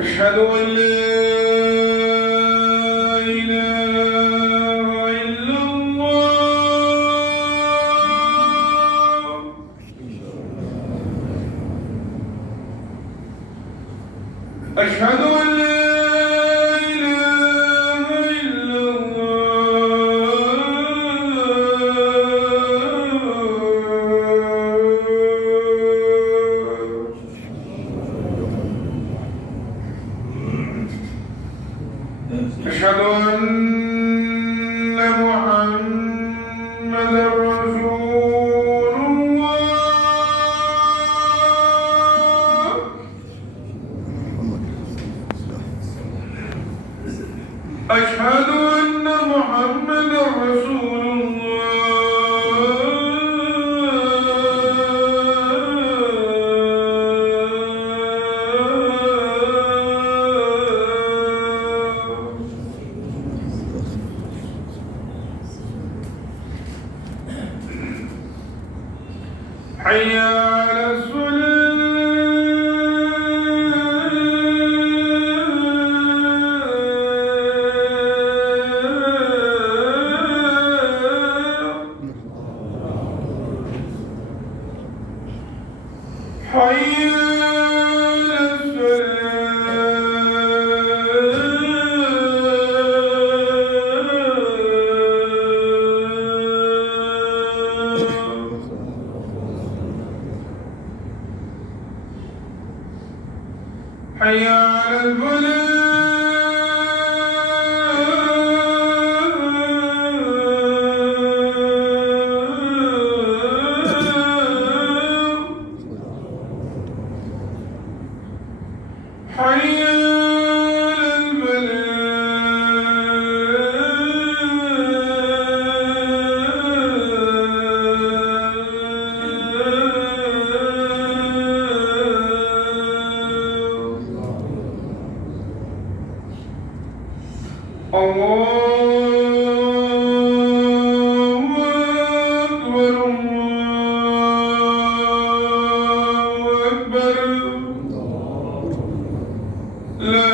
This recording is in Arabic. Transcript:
أشهد أن لا إله إلا الله. أشهد أن لا إله إلا الله. أشهد أن محمدًا رسول الله. أشهد أن محمدًا رسول الله. حي على الصلاة. حي على الفلاح. حي على الفلاح. حي على الفلاح. الله أكبر، الله أكبر. لا